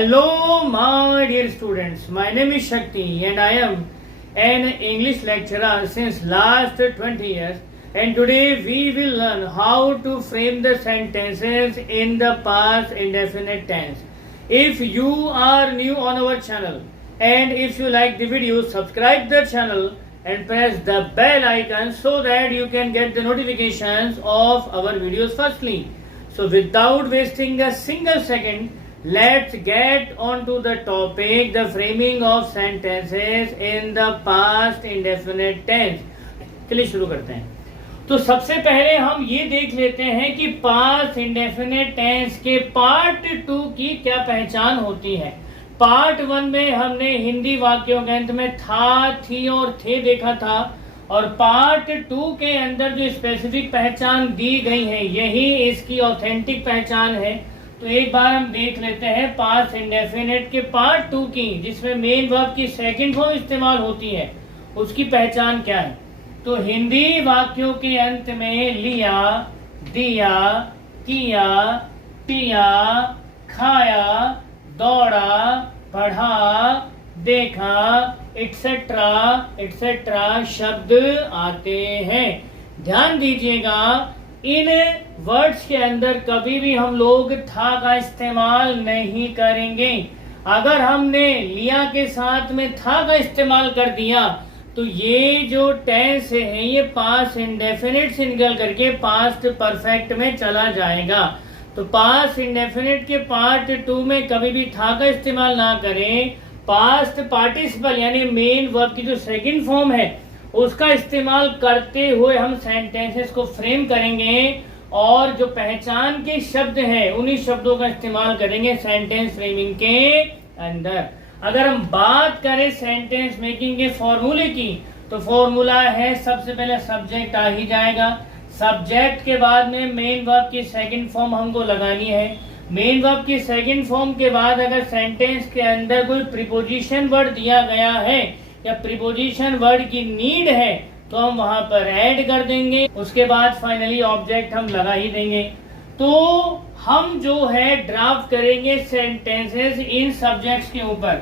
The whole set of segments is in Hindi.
Hello, my dear students. My name is Shakti and I am an English lecturer since last 20 years. And today we will learn how to frame the sentences in the past indefinite tense. If you are new on our channel and if you like the video, subscribe the channel and press the bell icon so that you can get the notifications of our videos firstly. So without wasting a single second, let's get on to the topic, the framing of sentences in the past indefinite tense. चलिए शुरू करते हैं। तो सबसे पहले हम ये देख लेते हैं कि पास्ट इंडेफिनिट टेंस के पार्ट 2 की क्या पहचान होती है। पार्ट 1 में हमने हिंदी वाक्यों के अंत में था, थी और थे देखा था, और पार्ट 2 के अंदर जो स्पेसिफिक पहचान दी गई है यही इसकी ऑथेंटिक पहचान है। तो एक बार हम देख लेते हैं पास्ट इंडेफिनिट के पार्ट 2 की, जिसमें मेन वर्ब की सेकंड फॉर्म इस्तेमाल होती है, उसकी पहचान क्या है। तो हिंदी वाक्यों के अंत में लिया, दिया, किया, पिया, खाया, दौड़ा, पढ़ा, देखा, एक्सेट्रा एक्सेट्रा शब्द आते हैं। ध्यान दीजिएगा, इन वर्ड्स के अंदर कभी भी हम लोग था का इस्तेमाल नहीं करेंगे। अगर हमने लिया के साथ में था का इस्तेमाल कर दिया तो ये जो टेंस है ये पास्ट इंडेफिनिट से निकल करके पास्ट परफेक्ट में चला जाएगा। तो पास्ट इंडेफिनिट के पार्ट 2 में कभी भी था का इस्तेमाल ना करें। पास्ट पार्टिसिपल यानी मेन वर्ब की जो सेकंड फॉर्म है उसका इस्तेमाल करते हुए हम सेंटेंसेस को फ्रेम करेंगे और जो पहचान के शब्द हैं उन्हीं शब्दों का इस्तेमाल करेंगे सेंटेंस फ्रेमिंग के अंदर। अगर हम बात करें सेंटेंस मेकिंग के फॉर्मूले की, तो फॉर्मूला है सबसे पहले सब्जेक्ट आ ही जाएगा। सब्जेक्ट के बाद में मेन वर्ब की सेकंड फॉर्म हमको लगानी है। मेन वर्ब की सेकंड फॉर्म के बाद अगर सेंटेंस के अंदर कोई प्रीपोजिशन वर्ड दिया गया है या प्रीपोजिशन वर्ड की नीड है तो हम वहां पर ऐड कर देंगे। उसके बाद फाइनली ऑब्जेक्ट हम लगा ही देंगे। तो हम जो है ड्राफ्ट करेंगे सेंटेंसेस इन सब्जेक्ट्स के ऊपर।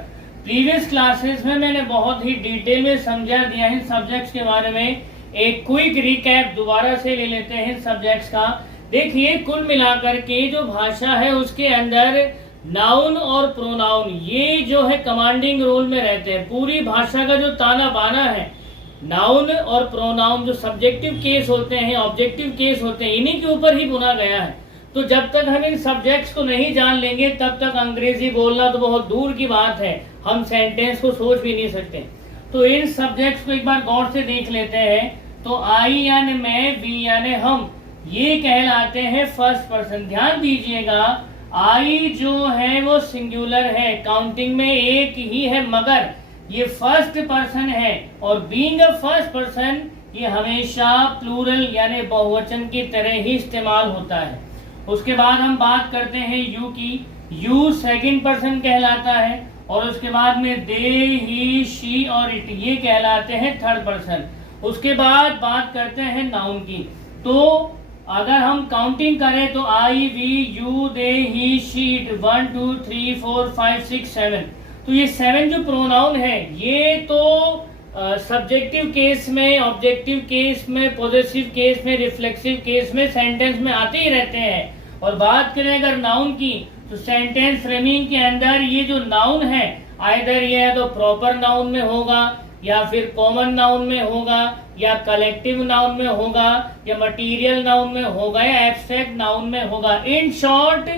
प्रीवियस क्लासेस में मैंने बहुत ही डिटेल में समझा दिया इन सब्जेक्ट्स के बारे में। एक क्विक रिकैप दोबारा से ले लेते हैं इन सब्जेक्ट्स का। देखिए, कुल मिलाकर के जो भाषा है उसके अंदर नाउन और प्रोनाउन ये जो है कमांडिंग रोल में रहते हैं। पूरी भाषा का जो ताना बाना है, नाउन और प्रोनाउन जो सब्जेक्टिव केस होते हैं, ऑब्जेक्टिव केस होते हैं, इन्हीं के ऊपर ही बुना गया है। तो जब तक हम इन सब्जेक्ट्स को नहीं जान लेंगे तब तक अंग्रेजी बोलना तो बहुत दूर की बात है, हम सेंटेंस को सोच भी नहीं सकते। तो इन सब्जेक्ट्स को एक बार गौर से देख लेते हैं। तो आई यानी मैं, वी यानी हम, ये कहलाते हैं फर्स्ट पर्सन। ध्यान दीजिएगा, आई जो है वो सिंगुलर है, काउंटिंग में एक ही है, मगर ये फर्स्ट पर्सन है और बीइंग अ फर्स्ट पर्सन ये हमेशा प्लूरल यानी बहुवचन की तरह ही इस्तेमाल होता है। उसके बाद हम बात करते हैं यू की। यू सेकंड पर्सन कहलाता है और उसके बाद में दे, ही, शी और इट ये कहलाते हैं थर्ड पर्सन। उसके बाद बात करते हैं नाउन की। तो अगर हम काउंटिंग करें तो I, we, you, they, he, she, it 1 2 3 4 5 6 7। तो ये 7 जो प्रोनाउन है ये तो सब्जेक्टिव केस में, ऑब्जेक्टिव केस में, पॉजिटिव केस में, रिफ्लेक्सिव केस में सेंटेंस में आते ही रहते हैं। और बात करें अगर नाउन की तो सेंटेंस फ्रेमिंग के अंदर ये जो नाउन है आइदर ये है तो प्रॉपर नाउन में होगा या फिर कॉमन नाउन में होगा या कलेक्टिव नाउन में होगा या मटीरियल नाउन में होगा या एब्स्ट्रैक्ट नाउन में होगा। इन शॉर्ट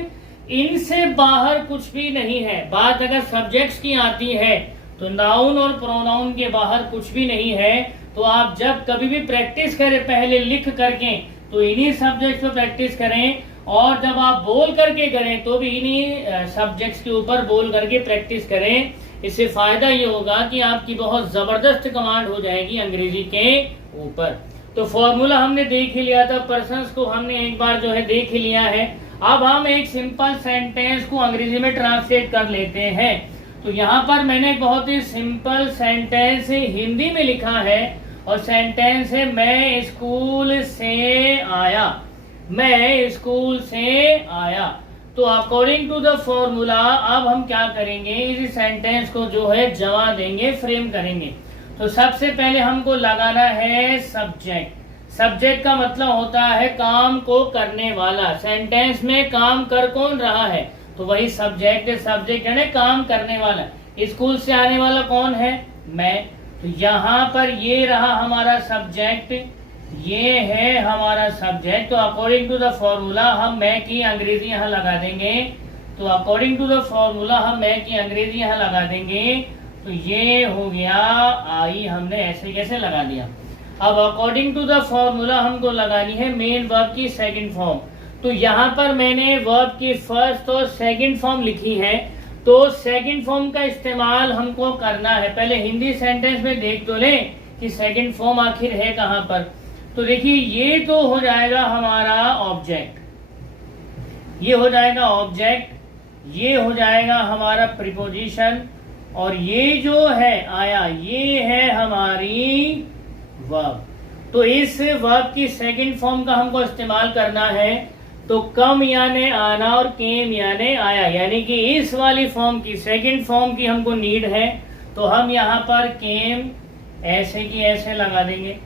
इनसे बाहर कुछ भी नहीं है। बात अगर सब्जेक्ट्स की आती है तो नाउन और प्रोनाउन के बाहर कुछ भी नहीं है। तो आप जब कभी भी प्रैक्टिस करें पहले लिख करके तो इन्हीं सब्जेक्ट्स पे प्रैक्टिस करें, और जब आप बोल करके करें तो भी इन्हीं सब्जेक्ट्स के ऊपर बोल करके प्रैक्टिस करें। इससे फायदा ये होगा कि आपकी बहुत जबरदस्त कमांड हो जाएगी अंग्रेजी के ऊपर। तो फॉर्मूला हमने देख ही लिया था, पर्सन्स को हमने एक बार जो है देख ही लिया है। अब हम एक सिंपल सेंटेंस को अंग्रेजी में ट्रांसलेट कर लेते हैं। तो यहाँ पर मैंने बहुत ही सिंपल सेंटेंस हिंदी में लिखा है और सेंटेंस है मैं स्कूल से आया। मैं स्कूल से आया। तो अकॉर्डिंग टू द फॉर्मूला अब हम क्या करेंगे, इस सेंटेंस को जो है जमा देंगे, फ्रेम करेंगे। तो सबसे पहले हमको लगाना है सब्जेक्ट। सब्जेक्ट का मतलब होता है काम को करने वाला। सेंटेंस में काम कर कौन रहा है, तो वही सब्जेक्ट है। सब्जेक्ट यानी काम करने वाला। स्कूल से आने वाला कौन है, मैं। तो यहाँ पर ये रहा हमारा सब्जेक्ट, ये है हमारा सब्जेक्ट। तो अकॉर्डिंग टू द फॉर्मूला हम मैं की अंग्रेजी यहाँ लगा देंगे। तो अकॉर्डिंग टू द फॉर्मूला हम मैं की अंग्रेजी यहाँ लगा देंगे। तो ये हो गया आई, हमने ऐसे कैसे लगा दिया। अब अकॉर्डिंग टू द फॉर्मूला हमको लगानी है मेन वर्ब की सेकंड फॉर्म। तो यहाँ पर मैंने वर्ब की फर्स्ट और सेकंड फॉर्म लिखी है। तो सेकंड फॉर्म का इस्तेमाल हमको करना है। पहले हिंदी सेंटेंस में देख तो लें कि सेकंड फॉर्म आखिर है कहाँ पर। तो देखिए ये तो हो जाएगा हमारा ऑब्जेक्ट, ये हो जाएगा ऑब्जेक्ट, ये हो जाएगा हमारा प्रीपोजिशन, और ये जो है आया ये है हमारी वर्ब। तो इस वर्ब की सेकंड फॉर्म का हमको इस्तेमाल करना है। तो कम यानी आना और केम यानी आया, यानी कि इस वाली फॉर्म की सेकंड फॉर्म की हमको नीड है। तो हम यहाँ पर केम ऐसे की ऐसे लगा देंगे।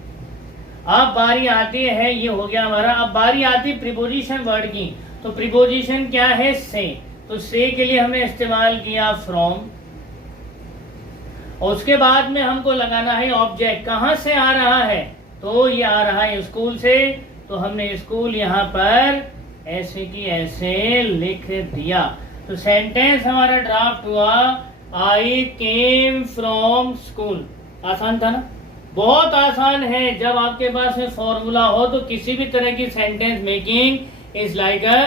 अब बारी आती है, ये हो गया हमारा। अब बारी आती प्रीपोजिशन वर्ड की। तो प्रीपोजिशन क्या है, से। तो से के लिए हमने इस्तेमाल किया फ्रॉम, और उसके बाद में हमको लगाना है ऑब्जेक्ट। कहां से आ रहा है, तो ये आ रहा है स्कूल से। तो हमने स्कूल यहाँ पर ऐसे की ऐसे लिख दिया। तो सेंटेंस हमारा ड्राफ्ट हुआ, आई केम फ्रॉम स्कूल। आसान था ना, बहुत आसान है। जब आपके पास में फॉर्मूला हो तो किसी भी तरह की sentence making is like a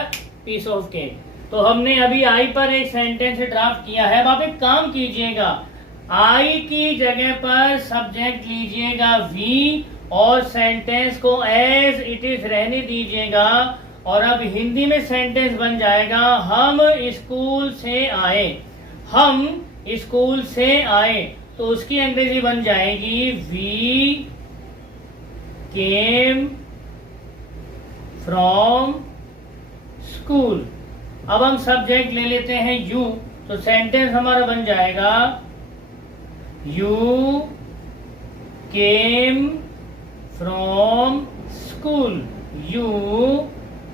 piece of cake. तो हमने अभी आई पर एक सेंटेंस ड्राफ्ट किया है। अब आप एक काम कीजिएगा, आई की जगह पर सब्जेक्ट लीजिएगा वी, और सेंटेंस को एज इट इज रहने दीजिएगा। और अब हिंदी में सेंटेंस बन जाएगा, हम स्कूल से आए, हम स्कूल से आए। तो उसकी अंग्रेजी बन जाएगी वी केम फ्रॉम स्कूल। अब हम सब्जेक्ट ले लेते हैं यू। तो सेंटेंस हमारा बन जाएगा, you came from school, you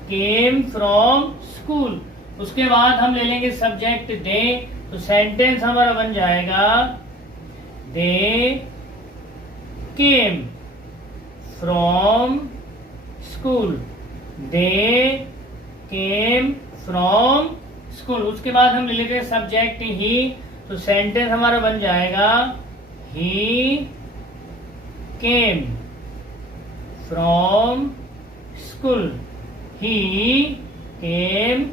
came from school. उसके बाद हम ले लेंगे सब्जेक्ट दे। तो सेंटेंस हमारा बन जाएगा, they came from school, they came from school. उसके बाद हम ले लेते हैं सब्जेक्ट ही। तो सेंटेंस हमारा बन जाएगा, he came from school, he came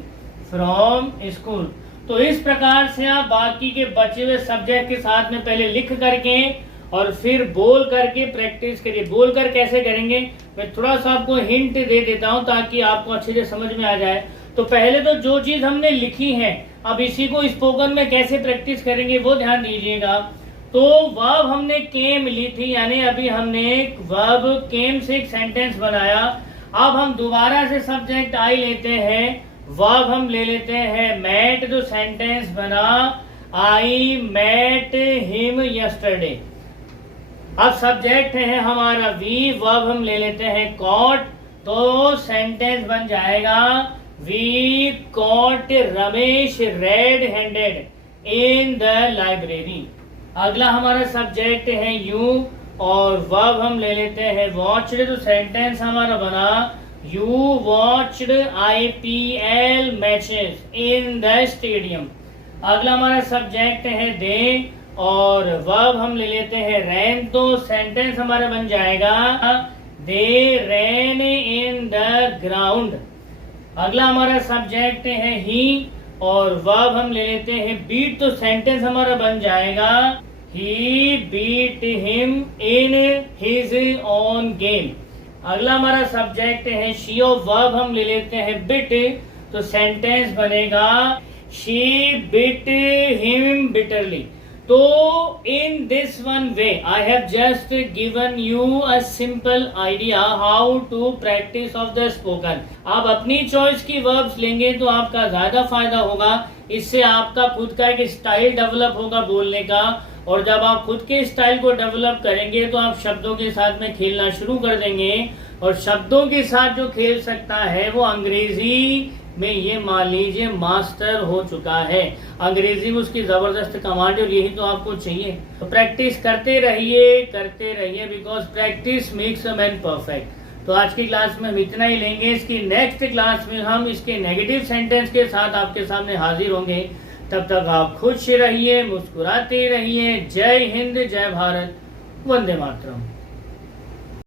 from school. तो इस प्रकार से आप बाकी के बचे हुए सब्जेक्ट के साथ में पहले लिख करके और फिर बोल करके प्रैक्टिस करिए। बोल कर कैसे करेंगे, मैं थोड़ा सा आपको हिंट दे देता हूं ताकि आपको अच्छे से समझ में आ जाए। तो पहले तो जो चीज हमने लिखी है, अब इसी को स्पोकन में कैसे प्रैक्टिस करेंगे वो ध्यान दीजिएगा। तो वर्ब हमने केम ली थी, यानी अभी हमने वर्ब केम से एक सेंटेंस बनाया। अब हम दोबारा से सब्जेक्ट आई लेते हैं, वर्ब हम ले लेते हैं मैट। जो सेंटेंस बना, आई मैट हिम यस्टरडे। अब सब्जेक्ट है हमारा वी, वर्ब हम ले लेते हैं कॉट। तो सेंटेंस बन जाएगा, we caught Ramesh red handed in the library. अगला हमारा सब्जेक्ट है यू, और वर्ब हम ले लेते हैं वॉच्ड। तो सेंटेंस हमारा बना, you watched IPL matches in the stadium. अगला हमारा सब्जेक्ट है दे, और वर्ब हम ले लेते हैं रैन। तो सेंटेंस हमारा बन जाएगा, दे रैन इन द ग्राउंड। अगला हमारा सब्जेक्ट है ही, और वर्ब हम ले लेते हैं बीट। तो सेंटेंस हमारा बन जाएगा, he beat him in his own game. अगला हमारा सब्जेक्ट है शी, और वर्ब हम ले लेते हैं बिट। तो सेंटेंस बनेगा, शी बिट हिम बिटरली। तो in this one way I have just given you a simple idea how to practice of the spoken. आप अपनी चॉइस की वर्ब्स लेंगे तो आपका ज्यादा फायदा होगा, इससे आपका खुद का एक स्टाइल डेवलप होगा बोलने का, और जब आप खुद के स्टाइल को डेवलप करेंगे तो आप शब्दों के साथ में खेलना शुरू कर देंगे, और शब्दों के साथ जो खेल सकता है वो अंग्रेजी में ये मान लीजिए मास्टर हो चुका है, अंग्रेजी में उसकी जबरदस्त कमांड, और यही तो आपको चाहिए। तो प्रैक्टिस करते रहिए because practice makes a man perfect. तो आज की क्लास में हम इतना ही लेंगे, इसकी नेक्स्ट क्लास में हम इसके नेगेटिव सेंटेंस के साथ आपके सामने हाजिर होंगे। तब तक आप खुश रहिए, मुस्कुराते रहिए। जय हिंद, जय भारत, वंदे मातरम।